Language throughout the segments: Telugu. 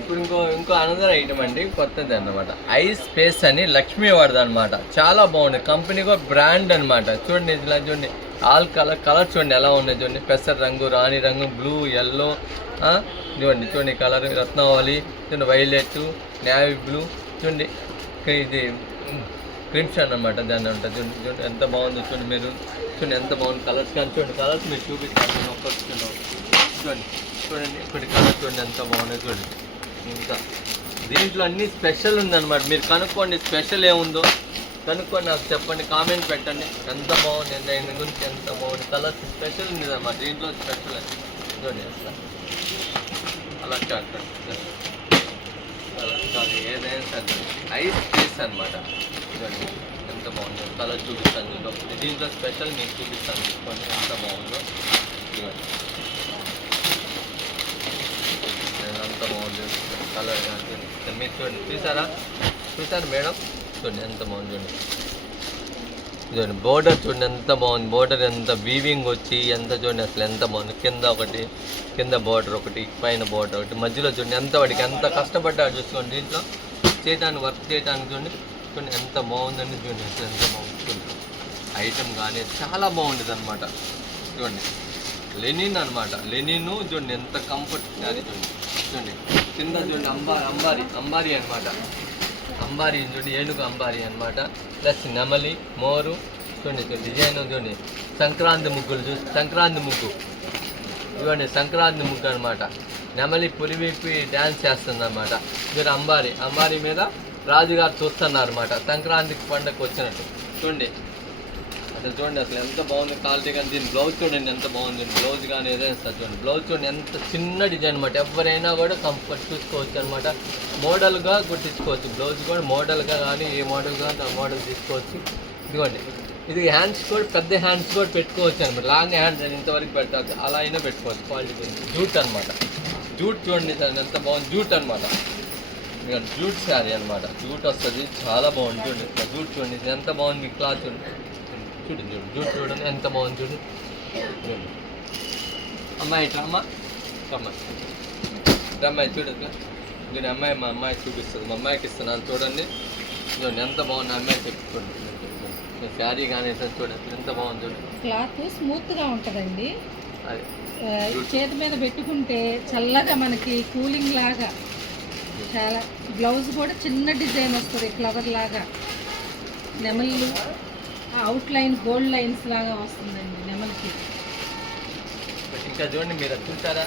ఇప్పుడు ఇంకో అనదర్ ఐటమ్ అండి, కొత్తది అన్నమాట. ఐ స్పేస్ అని లక్ష్మీ వాడది అనమాట. చాలా బాగుంది, కంపెనీ కూడా బ్రాండ్ అనమాట. చూడండి ఇలా చూడండి, ఆల్ కలర్ చూడండి ఎలా ఉన్నాయి చూడండి. పెసర రంగు, రాణి రంగు, బ్లూ, ఎల్లో, చూడండి కలర్ రత్నావళి, చూడండి వైలెట్, నేవీ బ్లూ, చూడండి ఇది క్రిమ్సన్ అనమాట దాన్ని ఉంటుంది. చూడండి ఎంత బాగుందో చూడండి. మీరు చూడండి ఎంత బాగుంది కలర్స్, కానీ చూడండి కలర్స్ మీరు చూపిస్తాను ఒక్కటి చూడండి ఇప్పటి కలర్ చూడండి ఎంత బాగున్నాయి చూడండి. ఇంకా దీంట్లో అన్ని స్పెషల్ ఉందన్నమాట. మీరు కనుక్కోండి స్పెషల్ ఏముందో, కనుక్కొని నాకు చెప్పండి, కామెంట్ పెట్టండి. ఎంత బాగుంది, దీని గురించి ఎంత బాగుంది, కలర్స్ స్పెషల్ ఉంది అన్నమాట. దీంట్లో స్పెషల్ అని చూడండి అలా కాదు ఏదైనా సరే ఐస్ పీస్ అనమాట. చూడండి ఎంత బాగుందో, కలర్ చూపిస్తాను చూడండి. దీంట్లో స్పెషల్ మీకు చూపిస్తాను, చూసుకోండి ఎంత బాగుందో. చూడండి ఎంత బాగుంది కలర్ కానీ మీరు చూడండి. చూసారు మేడం, చూడండి ఎంత బాగుంది చూడండి. చూడండి బోర్డర్ చూడండి ఎంత బాగుంది, బోర్డర్ ఎంత వీవింగ్ వచ్చి ఎంత చూడండి అసలు ఎంత బాగుంది. కింద బోర్డర్ ఒకటి, పైన బోర్డర్ ఒకటి, మధ్యలో చూడండి ఎంత వాడికి ఎంత కష్టపడ్డాడు చూసుకోండి. దీంట్లో వర్క్ చేయడానికి చూడండి ఎంత బాగుందని చూడండి అసలు ఎంత బాగుంది చూడండి. ఐటమ్ కానీ చాలా బాగుండేది అనమాట. చూడండి లెనిన్ అనమాట, లెనిన్ చూడండి ఎంత కంఫర్ట్ అది చూడండి. కింద చూడండి అంబారీ అనమాట. అంబారీ చూడండి, ఏనుగు అంబారీ అనమాట. ప్లస్ నెమలి, మోరు చూడండి డిజైన్ చూడండి. సంక్రాంతి ముగ్గు చూడండి, సంక్రాంతి ముగ్గు అనమాట. నెమలి పులివిప్పి డ్యాన్స్ చేస్తుంది అనమాట. మీరు అంబారీ మీద రాజుగారు చూస్తున్నారు అనమాట, సంక్రాంతికి పండుగకు వచ్చినట్టు. చూడండి అసలు చూడండి అసలు ఎంత బాగుంది క్వాలిటీ. కానీ దీని బ్లౌజ్ చూడండి ఎంత బాగుంది, బ్లౌజ్ కానీ ఏదైనా సార్ చూడండి. బ్లౌజ్ చూడండి ఎంత చిన్న డిజైన్ అనమాట. ఎవరైనా కూడా కంఫర్ట్ చూసుకోవచ్చు అనమాట. మోడల్గా కుట్టించుకోవచ్చు, బ్లౌజ్ కూడా మోడల్గా కానీ ఏ మోడల్ కానీ ఆ మోడల్ తీసుకోవచ్చు. ఇదిగోండి ఇది హ్యాండ్స్ కూడా పెద్ద హ్యాండ్స్ కూడా పెట్టుకోవచ్చు అనమాట. లాంగ్ హ్యాండ్స్ ఇంతవరకు పెట్టాలి, అలా అయినా పెట్టుకోవచ్చు. క్వాలిటీ గురించి జూట్ అనమాట. జూట్ చూడండి సార్ ఎంత బాగుంది, జూట్ అనమాట. జూట్ శారీ అనమాట, జూట్ వస్తుంది చాలా బాగుంది. చూడండి జూట్ చూడండి ఎంత బాగుంది క్లాత్ చూడండి. జూట్ చూడండి ఎంత బాగుంది చూడండి. అమ్మాయి ఇట్లా అమ్మాయి చూడండి. నేను మా అమ్మాయి చూపిస్తుంది, మా అమ్మాయికి ఇస్తున్నాను చూడండి. చూడండి ఎంత బాగుంది, అమ్మాయి చెప్పుకోండి. శారీ కానీ చూడండి ఎంత బాగుంది చూడండి. క్లాత్ స్మూత్గా ఉంటుందండి. చేతి మీద పెట్టుకుంటే చల్లగా మనకి కూలింగ్ లాగా చాలా. బ్లౌజ్ కూడా చిన్న డిజైన్ వస్తుంది, ఫ్లవర్ లాగా. నెమళ్ళు అవుట్లైన్ గోల్డ్ లైన్స్ లాగా వస్తుందండి నెమలికి. ఇంకా చూడండి మీరు చూసారా,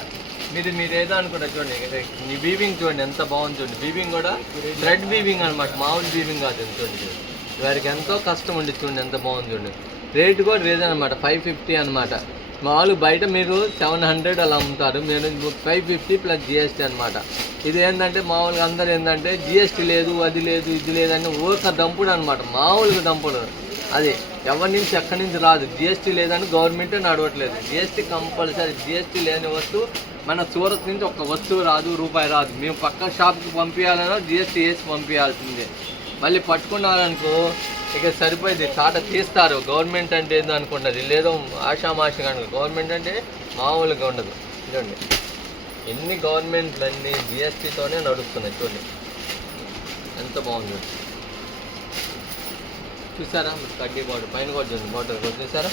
మీరు ఏదో అనుకుంటా చూడండి. ఈ వీవింగ్ చూడండి ఎంత బాగుంది చూడండి. వీవింగ్ కూడా థ్రెడ్ వీవింగ్ అనమాట, మామూలు వీవింగ్ కాదు చూడండి. వారికి ఎంతో కష్టం ఉండి చూడండి ఎంత బాగుంది చూడండి. రేట్ కూడా రీజన్ అనమాట, 550 అనమాట. మామూలు బయట మీరు 700 అలా అమ్ముతారు, మీరు 550 ప్లస్ జిఎస్టీ అనమాట. ఇది ఏంటంటే మామూలుగా అందరూ ఏంటంటే జిఎస్టీ లేదు, అది లేదు, ఇది లేదని ఊరిక దంపుడు అనమాట, మామూలుగా దంపుడు. అది ఎవరి నుంచి ఎక్కడి నుంచి రాదు. జిఎస్టీ లేదని గవర్నమెంటే నడవట్లేదు. GST compulsory. జిఎస్టీ లేని వస్తువు మన సూరత్ నుంచి ఒక వస్తువు రాదు, రూపాయి రాదు. మేము పక్క షాప్కి పంపించాలన్నా జిఎస్టీ వేసి పంపించాల్సిందే. మళ్ళీ పట్టుకున్నారనుకో ఇక సరిపోయింది, తాట తీస్తారు. గవర్నమెంట్ అంటే ఏందో అనుకుంటుంది, లేదో ఆషామాషిగా అనుకో. గవర్నమెంట్ అంటే మామూలుగా ఉండదు. చూడండి ఎన్ని గవర్నమెంట్లు అన్నీ జిఎస్టీతోనే నడుస్తున్నాయి. చూడండి ఎంత బాగుంది చూసారా. కడ్డీ బార్డర్ పైన కూడా చూడండి, బార్డర్ కూడా చూసారా.